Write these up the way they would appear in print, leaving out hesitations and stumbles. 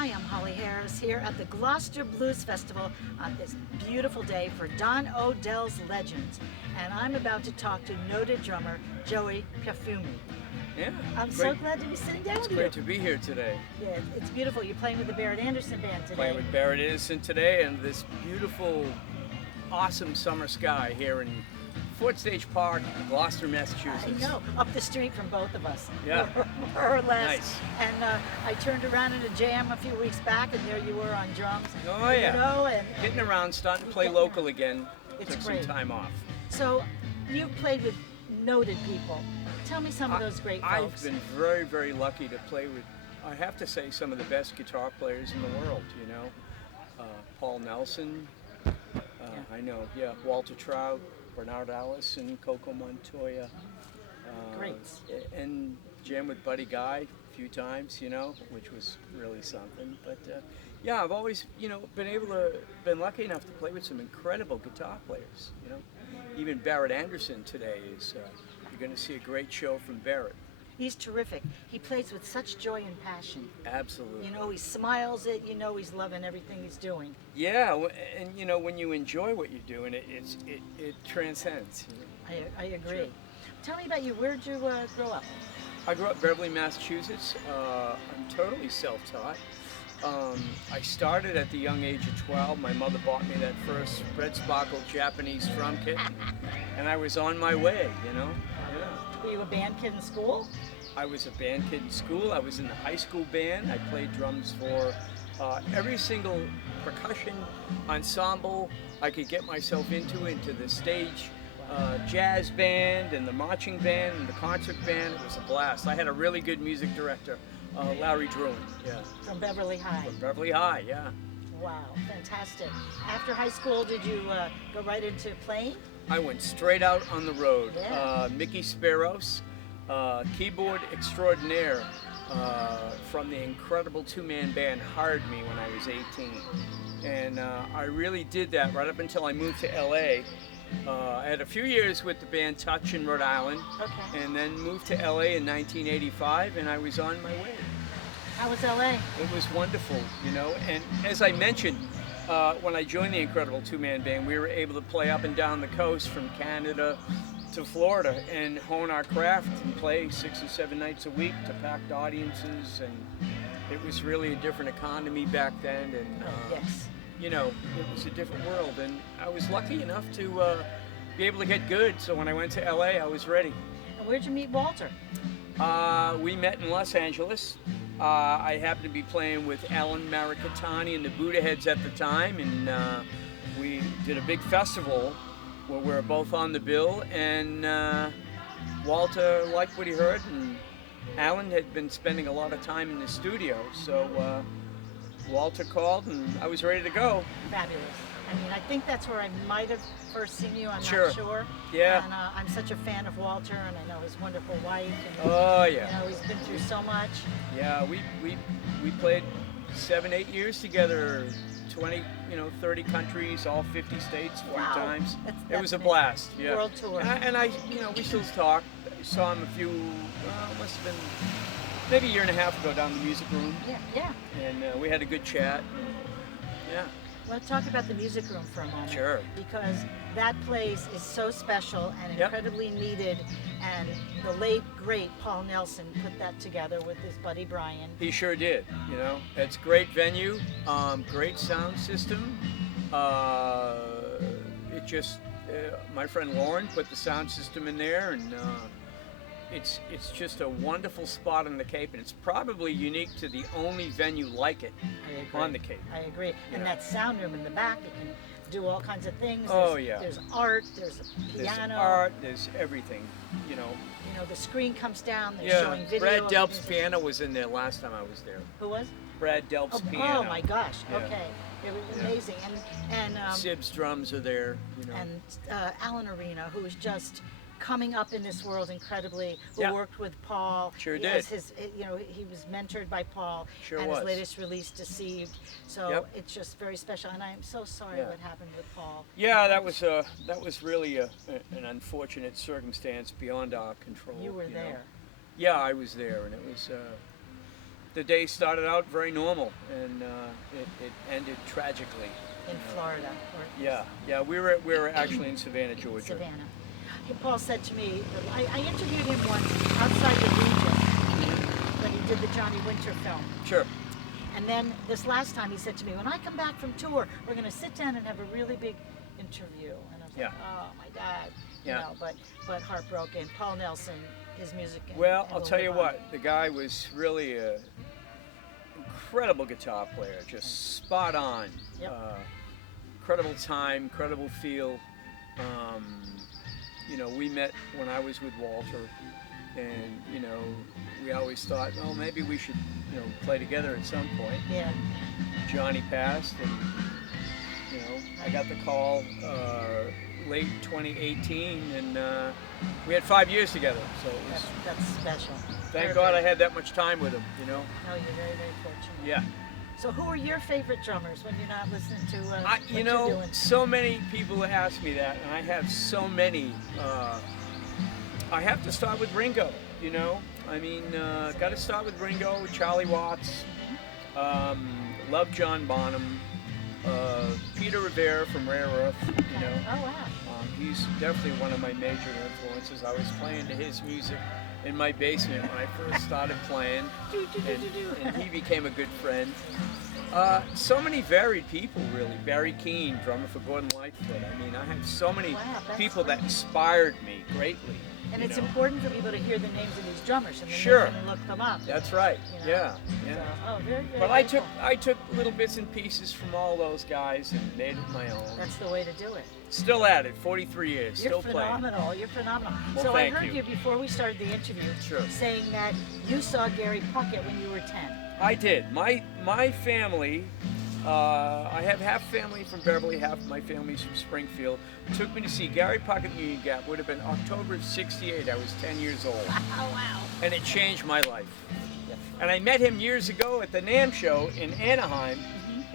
Hi, I'm Holly Harris here at the Gloucester Blues Festival on this beautiful day for Don Odells Legends. And I'm about to talk to noted drummer Joey Pafumi. Yeah, I'm so glad to be sitting down with you. It's great to be here today. Yeah, it's beautiful. You're playing with the Barrett Anderson Band today. Playing with Barrett Anderson today and this beautiful, awesome summer sky here in Fort Stage Park, Gloucester, Massachusetts. I know, up the street from both of us. Yeah. More or less. Nice. And I turned around in a jam a few weeks back, and there you were on drums. Oh yeah. You know, and getting around, starting to play local again. It's Took great. some time off. So, you've played with noted people. Tell me some of those great folks. I've been very, very lucky to play with, I have to say, some of the best guitar players in the world, you know. Paul Nelson, I know, yeah, Walter Trout, Bernard Allison, Coco Montoya. Great. And jam with Buddy Guy a few times, you know, which was really something. But yeah, I've always, you know, been lucky enough to play with some incredible guitar players, you know. Even Barrett Anderson today is, you're going to see a great show from Barrett. He's terrific. He plays with such joy and passion. Absolutely. You know, he smiles it, you know he's loving everything he's doing. Yeah, and you know, when you enjoy what you're doing, it transcends. You know? I agree. Sure. Tell me about you. Where'd you grow up? I grew up in Beverly, Massachusetts. I'm totally self-taught. I started at the young age of 12. My mother bought me that first red sparkle Japanese drum kit, and I was on my way, you know. Yeah. Were you a band kid in school? I was a band kid in school. I was in the high school band. I played drums for every single percussion ensemble I could get myself into the stage jazz band and the marching band and the concert band. It was a blast. I had a really good music director, Larry Druin. Yeah. From Beverly High. From Beverly High, yeah. Wow, fantastic. After high school, did you go right into playing? I went straight out on the road. Yeah. Mickey Sparrows, keyboard extraordinaire from the incredible two-man band, hired me when I was 18. And I really did that right up until I moved to LA. I had a few years with the band Touch in Rhode Island, okay. And then moved to LA in 1985, and I was on my way. How was LA? It was wonderful, you know, and as I mentioned, when I joined the incredible two-man band, we were able to play up and down the coast from Canada to Florida and hone our craft and play 6 or 7 nights a week to packed audiences, and it was really a different economy back then, and Yes. you know, it was a different world, and I was lucky enough to be able to get good, so when I went to LA, I was ready. And where'd you meet Walter? We met in Los Angeles. I happened to be playing with Alan Maricatani and the Buddha Heads at the time, and we did a big festival where we were both on the bill, and Walter liked what he heard, and Alan had been spending a lot of time in the studio, so Walter called, and I was ready to go. Fabulous. I mean, I think that's where I might have first seen you. I'm Sure. not sure. Yeah. And I'm such a fan of Walter, and I know his wonderful wife. And Oh yeah. You know, he's been through so much. Yeah, we played 7, 8 years together, 20, 30 countries, all 50 states, a few Wow. times. That's It was a amazing. blast. Yeah. World tour. And I, we still talk. I saw him a few, must have been maybe a year and a half ago down in the music room, Yeah. and we had a good chat. Yeah. Let's talk about the music room for a moment. Sure. Because that place is so special and Yep. incredibly needed. And the late, great Paul Nelson put that together with his buddy Brian. He sure did. You know, it's a great venue, great sound system. It just, my friend Lauren put the sound system in there, and it's just a wonderful spot on the Cape, and it's probably unique to the only venue like it I agree. on the Cape. I agree. And Yeah. that sound room in the back, you can do all kinds of things. Oh, There's, yeah. There's art, there's a There's piano. art, there's everything, You know, the screen comes down, they're Yeah, showing video. Brad of Delp's musicians. piano was in there last time I was there. Who was? Brad Delp's Oh, piano. oh my gosh, Yeah. okay. It was Yeah. amazing. And Sib's drums are there, and Alan Arena, who is just coming up in this world incredibly, who Yeah. worked with Paul. Sure He did. has his, he was mentored by Paul. Sure and was. his latest release, Deceived. So Yep. it's just very special. And I am so sorry Yeah. what happened with Paul. Yeah, that was really an unfortunate circumstance beyond our control. You were know. there. Yeah, I was there, and it was the day started out very normal, and it ended tragically. In Florida. Yeah. We were actually in Savannah, Georgia. Savannah. Hey, Paul said to me, I interviewed him once outside the region when he did the Johnny Winter film. Sure. And then this last time he said to me, when I come back from tour, we're going to sit down and have a really big interview. And I was like, oh my God. You know, but heartbroken. Paul Nelson, his music. Well, I'll tell you what, the guy was really a incredible guitar player, just spot on. Yep. Incredible time, incredible feel. You know, we met when I was with Walter, and you know, we always thought, well, maybe we should, you know, play together at some point. Yeah. Johnny passed, and you know, I got the call late 2018 and we had 5 years together, so it was, that's special. Thank God I had that much time with him, you know. No, you're very, very fortunate. Yeah. So who are your favorite drummers when you're not listening to you know, so many people ask me that, and I have so many. I have to start with Ringo, you know. I mean, got to start with Ringo, Charlie Watts, love John Bonham, Peter Revere from Rare Earth, you know. Oh, wow. He's definitely one of my major influences. I was playing to his music in my basement when I first started playing, and he became a good friend. So many varied people, really. Barry Keane, drummer for Gordon Lightfoot. I mean, I had so many people that inspired me greatly. And it's important for people to hear the names of these drummers and then they can look them up. That's right. You know? Yeah. So, oh, very, very But I took little bits and pieces from all those guys and made it my own. That's the way to do it. Still at it, 43 years, You're still phenomenal. playing. You're phenomenal. Well, so I heard you before we started the interview saying that you saw Gary Puckett when you were 10. I did. My family, I have half family from Beverly, half of my family's from Springfield, took me to see Gary Puckett Union Gap. Would have been October of '68. I was 10 years old. Wow. And it changed my life. And I met him years ago at the NAMM show in Anaheim,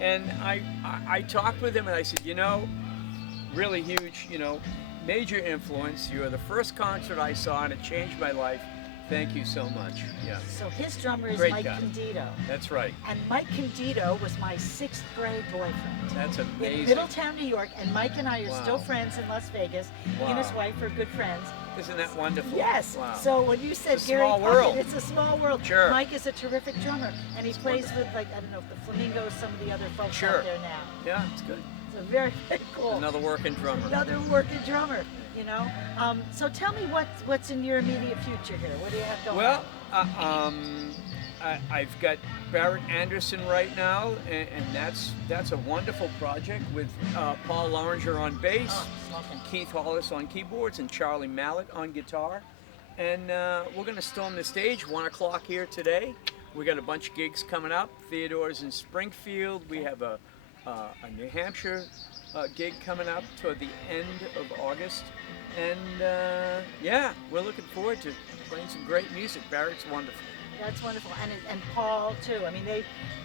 and I talked with him and I said, you know, really huge, you know, major influence. You were the first concert I saw and it changed my life. Thank you so much. Yeah. So his drummer is Great Mike guy. Candido. That's right. And Mike Candido was my 6th grade boyfriend. That's amazing. In Middletown, New York, and Mike and I are still friends in Las Vegas. He and his wife are good friends. Isn't that wonderful? Yes. Wow. So when you said It's a Gary small Puckett, world. it's a small world. Sure. Mike is a terrific drummer, and he plays with, like, I don't know, the Flamingos, some of the other folks out there now. Yeah, it's good. So very, very cool. Another working drummer. Another working drummer, you know. So tell me what's in your immediate future here. What do you have going on? Well, I've got Barrett Anderson right now, and that's a wonderful project with Paul Loringer on bass, Keith Hollis on keyboards, and Charlie Mallett on guitar. And we're going to storm the stage 1 o'clock here today. We got a bunch of gigs coming up. Theodore's in Springfield. We have a New Hampshire gig coming up toward the end of August. And yeah, we're looking forward to playing some great music. Barrett's wonderful. That's wonderful, and Paul too. I mean,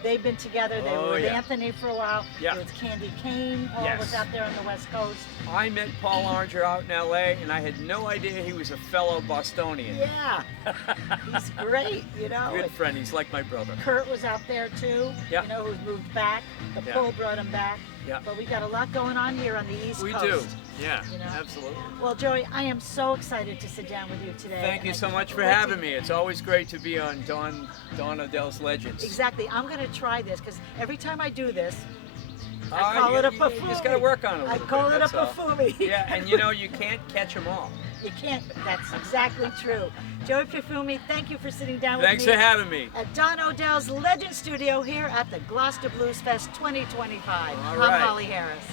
they've been together. They were with Anthony for a while. Yeah. It was Candy Kane. Paul was out there on the West Coast. I met Paul Loringer out in L.A. and I had no idea he was a fellow Bostonian. Yeah, he's great. You know, good friend. He's like my brother. Kurt was out there too. Yeah. You know, who's moved back. The pull brought him back. Yeah. But we got a lot going on here on the East Coast. We do. Yeah, you know? Absolutely. Well, Joey, I am so excited to sit down with you today. Thank you so much for having me. It's always great to be on Don Odells Legends. Exactly. I'm going to try this because every time I do this, I call it a Pafumi. You just got to work on it a little bit. I call it a Pafumi. Yeah, and you know, you can't catch them all. You can't. That's exactly true. Joey Pafumi, thank you for sitting down with me. Thanks for having me. At Don Odells Legend Studio here at the Gloucester Blues Fest 2025. All I'm right. Holly Harris.